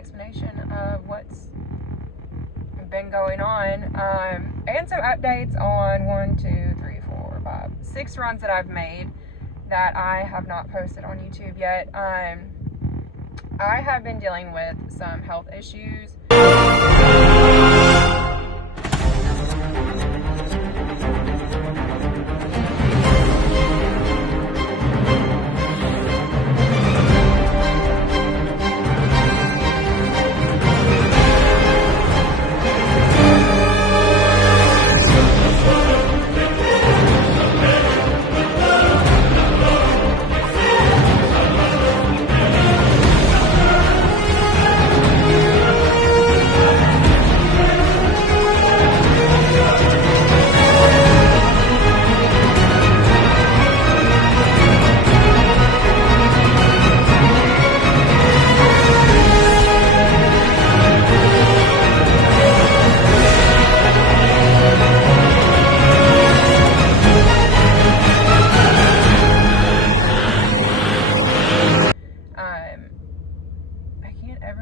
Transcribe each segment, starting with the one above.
explanation of what's been going on, and some updates on 6 runs that I've made that I have not posted on YouTube yet. I have been dealing with some health issues.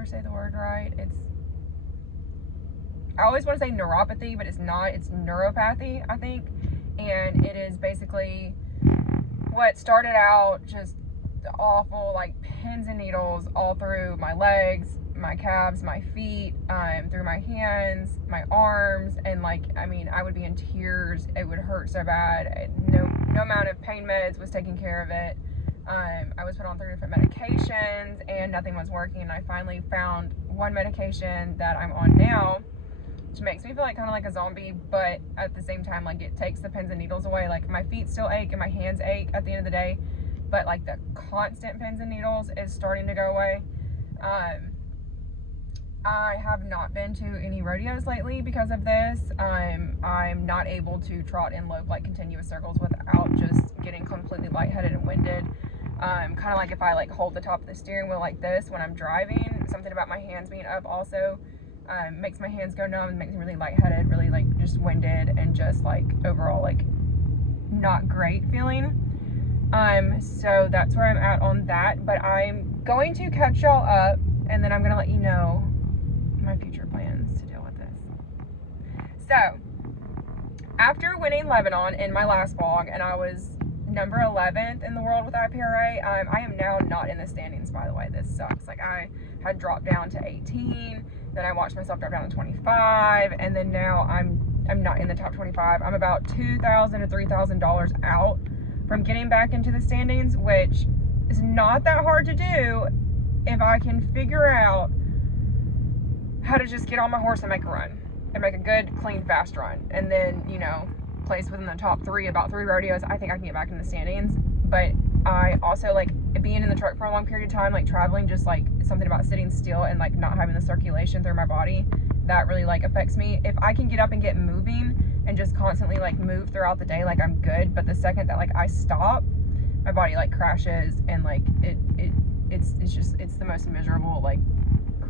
Say the word right. I always want to say neuropathy, but it's not. It's neuropathy, I think. And it is basically what started out just awful, like pins and needles all through my legs, my calves, my feet, through my hands, my arms, and like, I mean, I would be in tears. It would hurt so bad. No amount of pain meds was taking care of it. I was put on 3 different medications and nothing was working, and I finally found one medication that I'm on now, which makes me feel like kind of like a zombie, but at the same time, like, it takes the pins and needles away. Like, my feet still ache and my hands ache at the end of the day, but like the constant pins and needles is starting to go away. I have not been to any rodeos lately because of this. I'm not able to trot in low, like, continuous circles without just getting completely lightheaded and winded. Kind of like if I like hold the top of the steering wheel like this when I'm driving. Something about my hands being up also makes my hands go numb and makes me really lightheaded, really like just winded, and just like overall like not great feeling. So that's where I'm at on that, but I'm going to catch y'all up, and then I'm gonna let you know my future plans to deal with this. So after winning Lebanon in my last vlog, and I was number 11th in the world with IPRA, I am now not in the standings, by the way. This sucks. Like, I had dropped down to 18, then I watched myself drop down to 25, and then now I'm not in the top 25. I'm about $2,000 to $3,000 out from getting back into the standings, which is not that hard to do if I can figure out how to just get on my horse and make a run, and make a good, clean, fast run, and then, you know, place within the top 3, about 3 rodeos. I think I can get back in the standings. But I also, like, being in the truck for a long period of time, like traveling, just like something about sitting still and like not having the circulation through my body, that really like affects me. If I can get up and get moving and just constantly like move throughout the day, like, I'm good. But the second that like I stop, my body like crashes, and like it's the most miserable, like,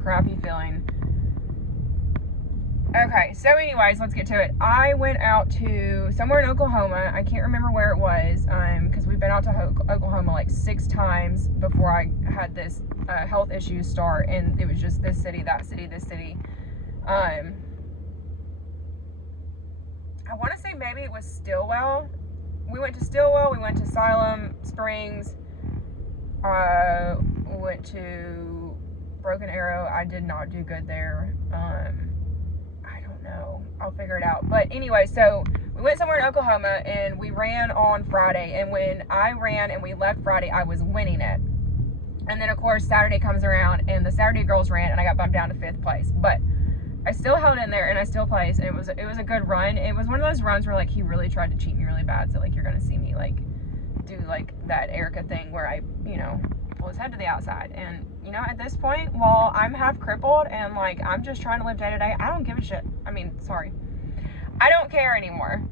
crappy feeling. Okay, so anyways, let's get to it. I went out to somewhere in Oklahoma. I can't remember where it was, because we've been out to Oklahoma like 6 times before I had this health issues start, and it was just this city, that city, this city. I want to say maybe it was Stillwell. We went to Stillwell, we went to Siloam Springs, went to Broken Arrow. I did not do good there. No, I'll figure it out. But anyway, so we went somewhere in Oklahoma, and we ran on Friday, and when I ran and we left Friday, I was winning it. And then of course Saturday comes around, and the Saturday girls ran, and I got bumped down to 5th place, but I still held in there, and I still placed, and it was a good run. It was one of those runs where like he really tried to cheat me really bad, so like you're gonna see me like do like that Erica thing where I, you know, pull his head to the outside. And you know, at this point, while I'm half crippled and like I'm just trying to live day to day, I don't give a shit. I mean, sorry, I don't care anymore.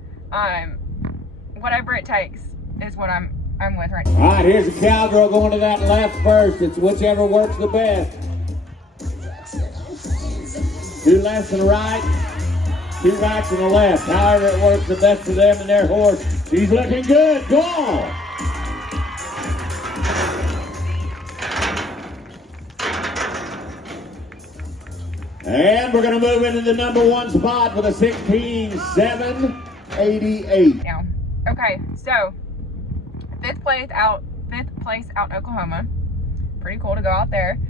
Whatever it takes is what I'm with right now. All right, here's a cowgirl going to that left first. It's whichever works the best. 2 lefts and a right, 2 rights and a left. However it works the best for them and their horse. She's looking good. Go on. And we're going to move into the number 1 spot with a 16,788. Now, okay, so fifth place out in Oklahoma. Pretty cool to go out there.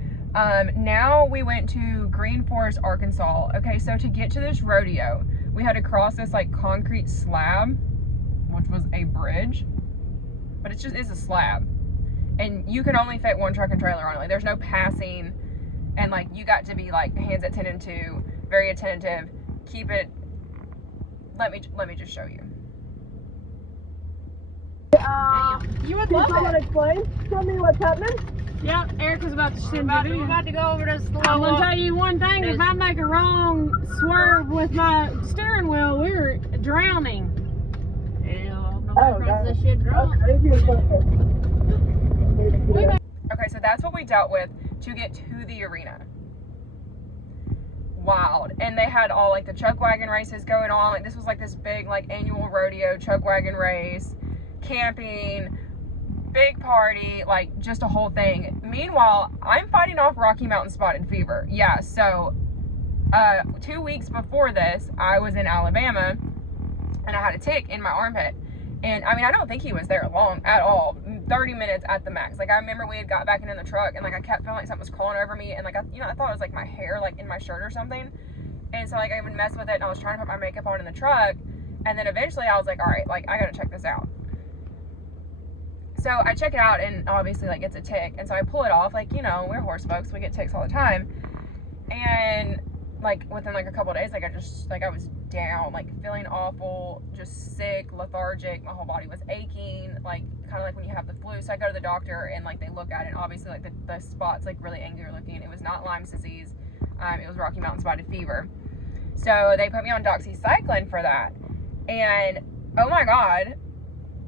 Now we went to Green Forest, Arkansas. Okay, so to get to this rodeo, we had to cross this like concrete slab, which was a bridge, but it's a slab. And you can only fit 1 truck and trailer on it. Like, there's no passing. And like, you got to be like hands at 10 and 2, very attentive. Keep it. Let me just show you. You would love it. Explain. Tell me what's happening. Yep, Erica's about to send you. We're about to go over this. I'm gonna tell you one thing. If I make a wrong swerve with my steering wheel, we're drowning. Hell, Oh, this shit drunk. Okay, so that's what we dealt with to get to the arena. Wild. And they had all like the chuck wagon races going on. Like, this was like this big like annual rodeo chuck wagon race, camping, big party, like just a whole thing. Meanwhile, I'm fighting off Rocky Mountain spotted fever. Yeah, so 2 weeks before this, I was in Alabama and I had a tick in my armpit. And I mean, I don't think he was there long at all. 30 minutes at the max. Like, I remember we had got back in the truck and like I kept feeling like something was crawling over me, and like I thought it was like my hair like in my shirt or something. And so like I would mess with it and I was trying to put my makeup on in the truck, and then eventually I was like, all right, like I gotta check this out. So I check it out and obviously like it's a tick, and so I pull it off. Like, you know, we're horse folks, we get ticks all the time. And like within like a couple of days, like I was down, like feeling awful, just sick, lethargic. My whole body was aching, like kind of like when you have the flu. So I go to the doctor and like they look at it, and obviously like the spot's like really angular looking. It was not Lyme's disease. It was Rocky Mountain spotted fever. So they put me on doxycycline for that. And oh my God,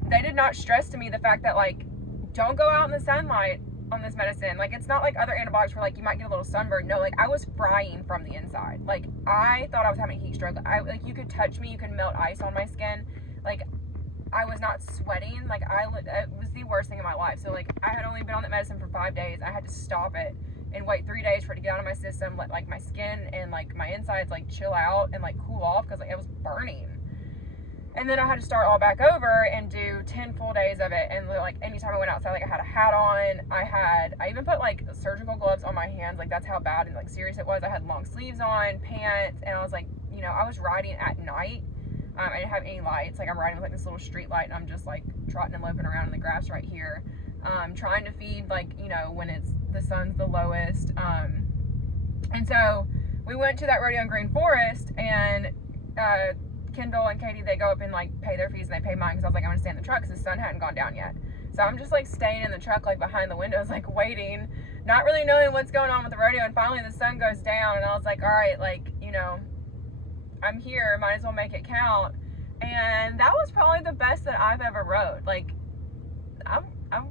they did not stress to me the fact that like, don't go out in the sunlight on this medicine. Like, it's not like other antibiotics where like you might get a little sunburn. No, like I was frying from the inside. Like, I thought I was having a heat stroke. Like you could touch me, you could melt ice on my skin. Like, I was not sweating. Like, it was the worst thing in my life. So like, I had only been on that medicine for 5 days. I had to stop it and wait 3 days for it to get out of my system, let like my skin and like my insides like chill out and like cool off, because like it was burning. And then I had to start all back over and do 10 full days of it. And like anytime I went outside, like I had a hat on. I even put like surgical gloves on my hands. Like, that's how bad and like serious it was. I had long sleeves on, pants, and I was like, you know, I was riding at night. I didn't have any lights. Like, I'm riding with like this little street light, and I'm just like trotting and loping around in the grass right here. Trying to feed, like, you know, when the sun's the lowest. And so we went to that rodeo in Green Forest, and Kendall and Katie, they go up and like pay their fees, and they pay mine because I was like, I'm gonna stay in the truck because the sun hadn't gone down yet. So I'm just like staying in the truck, like behind the windows, like waiting, not really knowing what's going on with the rodeo. And finally the sun goes down, and I was like, all right, like, you know, I'm here, might as well make it count. And that was probably the best that I've ever rode. Like, I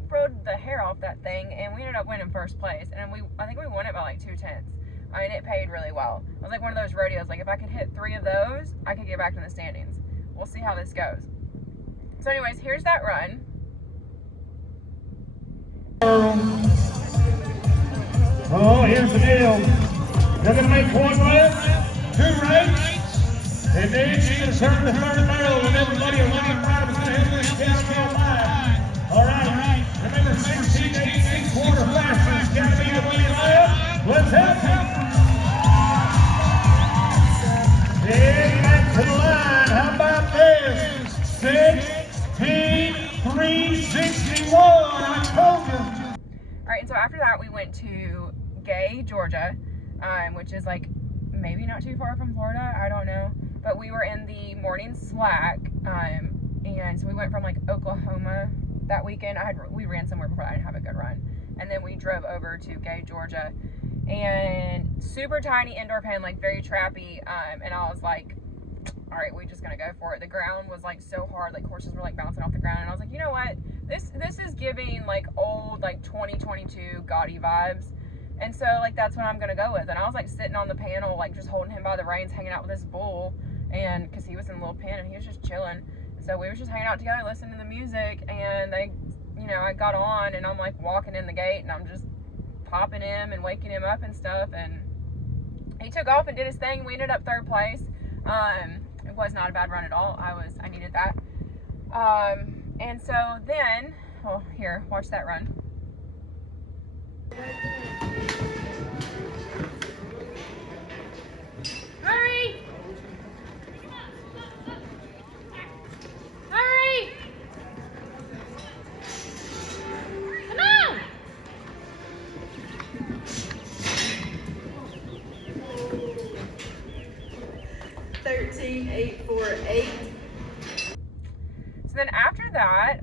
rode the hair off that thing, and we ended up winning first place. And I think we won it by like 2/10. I mean, it paid really well. It was like one of those rodeos, like if I could hit 3 of those, I could get back to the standings. We'll see how this goes. So anyways, here's that run. Oh, here's the deal. They're going to make 1 lap, 2 rights, and then you're going to turn the third barrel, and everybody around right is going to hit this downhill line. All right. Remember, 16, 18, quarter fastest got to be the winning lap. Let's have it. Head back to the line. How about this? 16,361. I told you. All right, and so after that, we went to Gay, Georgia, which is like maybe not too far from Florida. I don't know. But we were in the morning slack, and so we went from like Oklahoma that weekend. We ran somewhere before. I didn't have a good run. And then we drove over to Gay, Georgia, and super tiny indoor pen, like very trappy. And I was like, all right, we're just gonna go for it. The ground was like so hard, like horses were like bouncing off the ground. And I was like, you know what? This is giving like old, like 2022 gaudy vibes. And so like, that's what I'm gonna go with. And I was like sitting on the panel, like just holding him by the reins, hanging out with this bull. And cause he was in a little pen and he was just chilling. So we were just hanging out together, listening to the music, and I got on, and I'm like walking in the gate, and I'm just popping him and waking him up and stuff. And he took off and did his thing. We ended up 3rd place. It was not a bad run at all. I needed that. And so then, oh, here, watch that run. Hurry! Hurry! Come on! So then after that,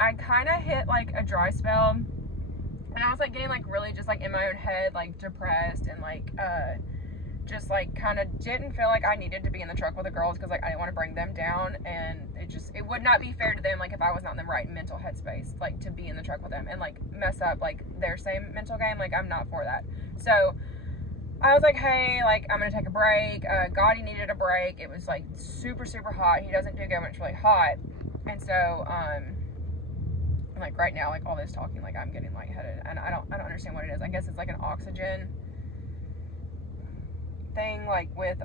I kind of hit like a dry spell, and I was like getting like really just like in my own head, like depressed, and like just like kind of didn't feel like I needed to be in the truck with the girls, because like I didn't want to bring them down, and it would not be fair to them, like if I was not in the right mental headspace, like to be in the truck with them and like mess up like their same mental game. Like I'm not for that. So I was like, hey, like I'm gonna take a break. Gotti needed a break. It was like super hot. He doesn't do good when it's really hot. And so like right now, like all this talking, like I'm getting lightheaded, and I don't understand what it is. I guess it's like an oxygen thing, like with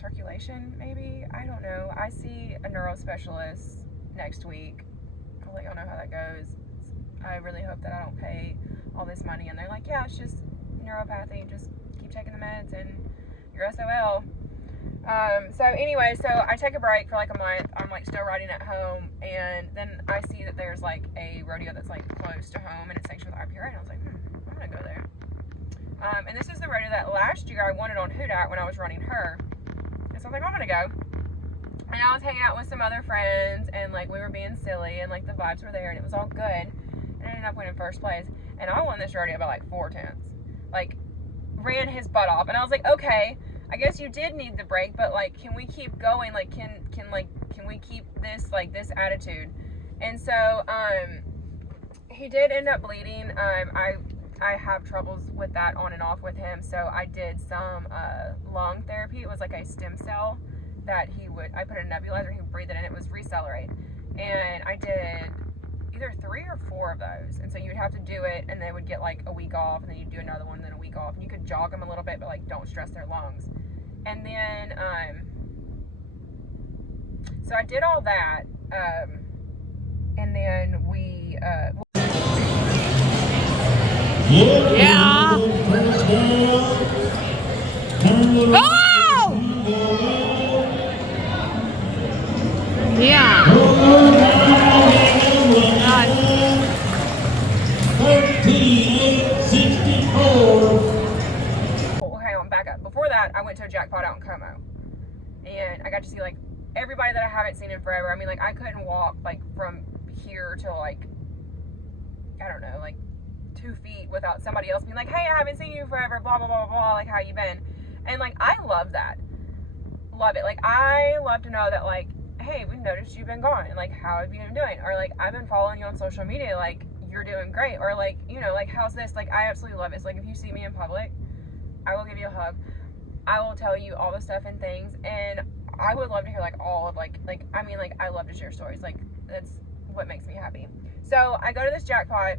circulation, maybe. I don't know. I see a neuro specialist next week. I'll let y'all know how that goes. I really hope that I don't pay all this money and they're like, yeah, it's just neuropathy, just keep taking the meds and you're SOL. So anyway, so I take a break for like a month. I'm like still riding at home, and then I see that there's like a rodeo that's like close to home, and it's sanctioned with IPRA, and I was like, I'm gonna go there. And this is the rodeo that last year I wanted on Hudak when I was running her. And so I was like, I'm gonna go. And I was hanging out with some other friends, and like we were being silly, and like the vibes were there, and it was all good. And I ended up winning 1st place, and I won this rodeo by like 4 tenths. Like ran his butt off, and I was like, okay, I guess you did need the break, but like, can we keep going? Like, can we keep this like this attitude? And so he did end up bleeding. I have troubles with that on and off with him, so I did some lung therapy. It was like a stem cell that I put a nebulizer, he would breathe it in. It was Recelerate, and I did either 3 or 4 of those. And so you would have to do it, and they would get like a week off, and then you'd do another one, and then a week off, and you could jog them a little bit, but like don't stress their lungs. And then so I did all that, and then we Yeah! Oh! Yeah. Nice. 13,864. Okay, I'm back up. Before that, I went to a jackpot out in Como, and I got to see like everybody that I haven't seen in forever. I mean, like I couldn't walk like from here to like, I don't know, like 2 feet without somebody else being like, hey, I haven't seen you forever, blah blah blah blah, like how you been? And like I love that, love it. Like I love to know that like, hey, we've noticed you've been gone, and like how have you been doing? Or like I've been following you on social media, like you're doing great. Or like, you know, like how's this? Like I absolutely love it. It's like if you see me in public, I will give you a hug, I will tell you all the stuff and things, and I would love to hear like all of like I mean, like I love to share stories. Like that's what makes me happy. So I go to this jackpot,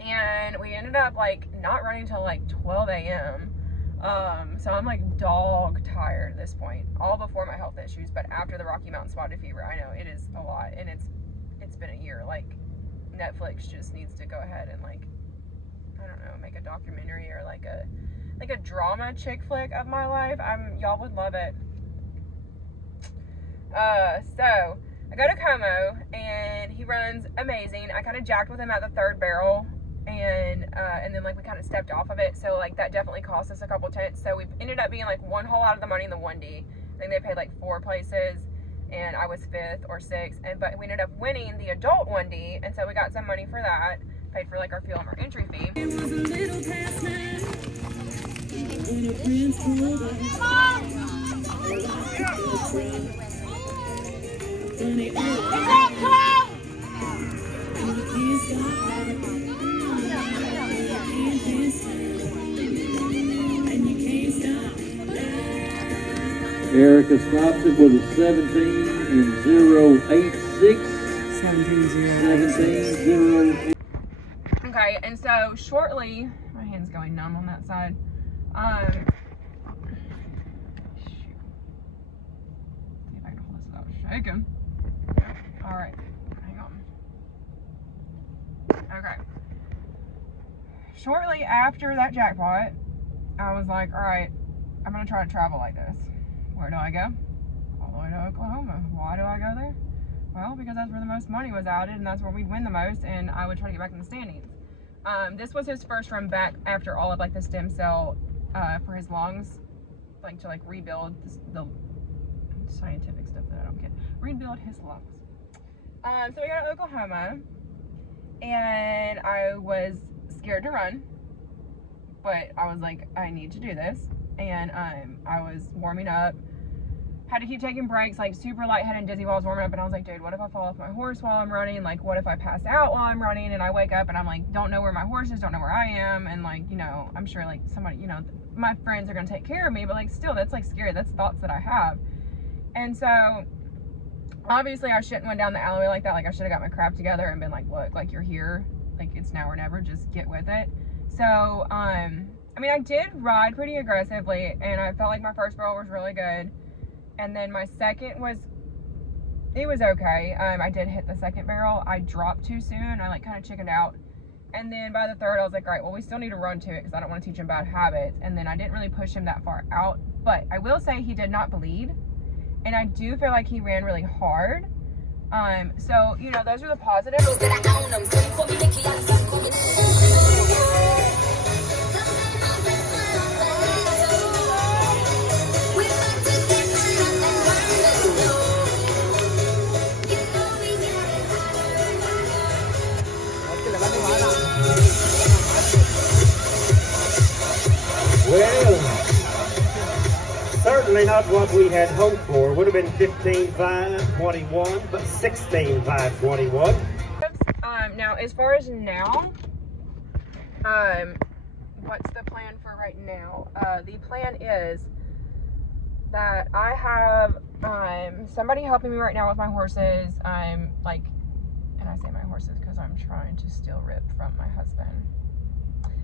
and we ended up like not running till like 12 a.m. So I'm like dog tired at this point, all before my health issues, but after the Rocky Mountain Spotted Fever. I know it is a lot, and it's been a year. Like Netflix just needs to go ahead and like, I don't know, make a documentary or like a drama chick flick of my life. Y'all would love it. So I go to Como, and he runs amazing. I kind of jacked with him at the 3rd barrel, and then like we kind of stepped off of it, so like that definitely cost us a couple tenths. So we ended up being like 1 hole out of the money in the 1D. I think they paid like 4 places, and I was 5th or 6th, but we ended up winning the adult 1D, and so we got some money for that, paid for like our fuel and our entry fee. It was a little past 9 when a friend's pulled up. Erica stops it with a 17.086. 17.086. Okay, And so shortly, my hand's going numb on that side. Shoot. See if I can hold this without shaking. All right, hang on. Okay. Shortly after that jackpot, I was like, all right, I'm gonna try to travel like this. Where do I go? All the way to Oklahoma. Why do I go there? Well, because that's where the most money was outed, and that's where we'd win the most, and I would try to get back in the standings. This was his first run back after all of like the stem cell for his lungs, like to like rebuild the scientific stuff that I don't get. Rebuild his lungs. So we got to Oklahoma, and I was scared to run, but I was like, I need to do this, and I was warming up. Had to keep taking breaks, like super lightheaded and dizzy while I was warming up, and I was like, dude, what if I fall off my horse while I'm running? Like, what if I pass out while I'm running and I wake up and I'm like, don't know where my horse is, don't know where I am, and like, you know, I'm sure like somebody, you know, my friends are gonna take care of me, but like still, that's like scary. That's thoughts that I have. And so obviously I shouldn't went down the alleyway like that. Like I should have got my crap together and been like, look, like you're here, like it's now or never, just get with it. So I mean, I did ride pretty aggressively, and I felt like my first barrel was really good. And then my second was, it was okay. I did hit the second barrel. I dropped too soon. I like kind of chickened out. And then by the third, I was like, all right, well, we still need to run to it because I don't want to teach him bad habits. And then I didn't really push him that far out. But I will say he did not bleed. And I do feel like he ran really hard. So, you know, those are the positives. Well, certainly not what we had hoped for. Would have been 15.521, but 16.521. Now, as far as now, what's the plan for right now? The plan is that I have somebody helping me right now with my horses. I'm like, and I say my horses because I'm trying to steal Rip from my husband.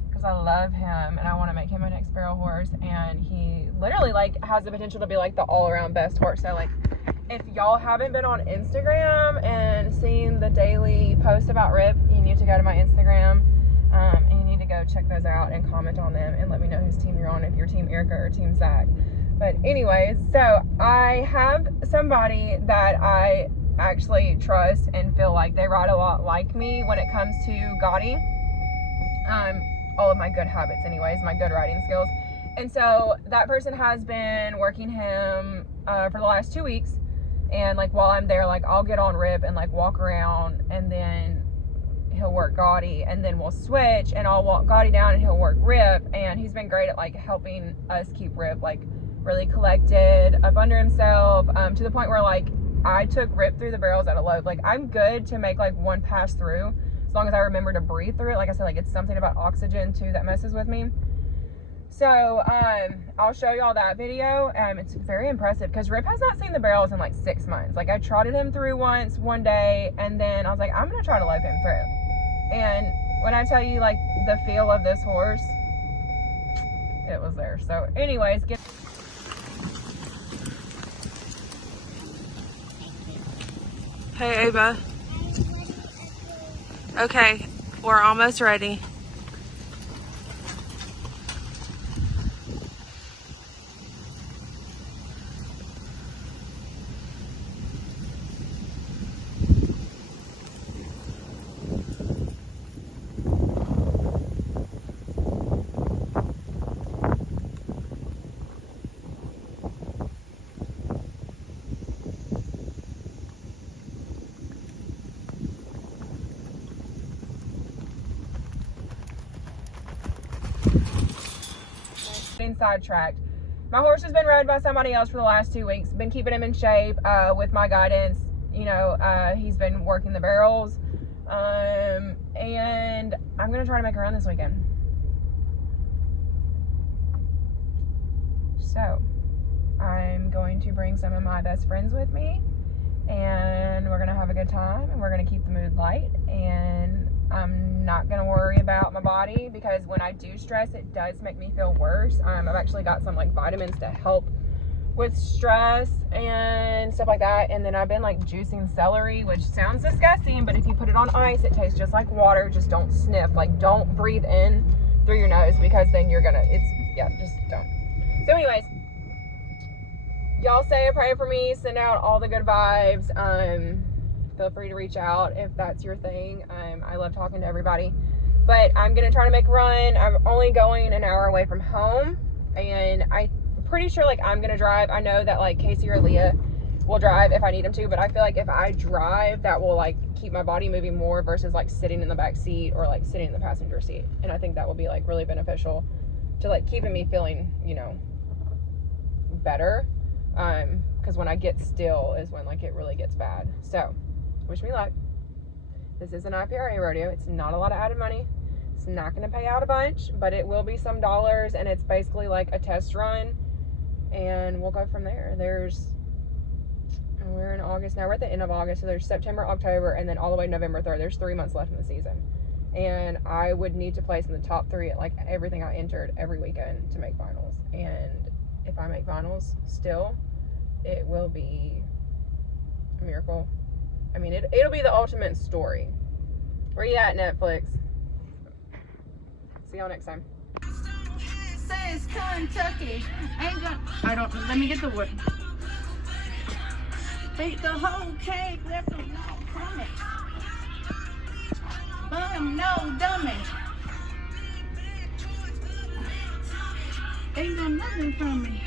Because I love him and I want to make him my next barrel horse, and he literally like has the potential to be like the all-around best horse. So like, if y'all haven't been on Instagram and seen the daily posts about Rip, you need to go to my Instagram and you need to go check those out and comment on them and let me know whose team you're on, if you're Team Erica or Team Zach. But anyways, so I have somebody that I actually trust and feel like they ride a lot like me when it comes to Gotti. All of my good habits anyways, my good riding skills. And so that person has been working him for the last 2 weeks, and like while I'm there, like I'll get on Rip and like walk around, and then he'll work Gotti, and then we'll switch and I'll walk Gotti down and he'll work Rip. And he's been great at like helping us keep Rip like really collected, up under himself, to the point where like I took Rip through the barrels at a load. Like I'm good to make like one pass through, as long as I remember to breathe through it. Like I said, like it's something about oxygen too that messes with me. So I'll show y'all that video. It's very impressive because Rip has not seen the barrels in like 6 months. Like I trotted him through once one day, and then I was like, I'm gonna try to lope him through. And when I tell you like the feel of this horse, it was there. So anyways, Hey Ava. Okay, we're almost ready. sidetracked. My horse has been rode by somebody else for the last 2 weeks. Been keeping him in shape with my guidance. You know, he's been working the barrels, and I'm gonna try to make a run this weekend. So I'm going to bring some of my best friends with me, and we're gonna have a good time, and we're gonna keep the mood light, and I'm not gonna worry about my body, because when I do stress, it does make me feel worse. I've actually got some like vitamins to help with stress and stuff like that. And then I've been like juicing celery, which sounds disgusting, but if you put it on ice, it tastes just like water. Just don't sniff, like don't breathe in through your nose, because then you're gonna, just don't. So anyways, y'all say a prayer for me, send out all the good vibes. Feel free to reach out if that's your thing. I love talking to everybody, but I'm gonna try to make a run. I'm only going an hour away from home, and I'm pretty sure like I'm gonna drive. I know that like Casey or Leah will drive if I need them to, but I feel like if I drive, that will like keep my body moving more versus like sitting in the back seat or like sitting in the passenger seat. And I think that will be like really beneficial to like keeping me feeling, you know, better. Because when I get still is when like it really gets bad. So wish me luck. This is an IPRA rodeo. It's not a lot of added money. It's not going to pay out a bunch, but it will be some dollars, and it's basically like a test run, and we'll go from there. We're in August now. We're at the end of August, so there's September, October, and then all the way November 3rd. There's 3 months left in the season, and I would need to place in the top 3 at like everything I entered every weekend to make finals. And if I make finals still, it will be a miracle. I mean, it'll be the ultimate story. Where you at, Netflix? See y'all next time. Says Kentucky. Let me get the word. Take the whole cake, left them no crummy. Bum, no dummy. Ain't got nothing from me.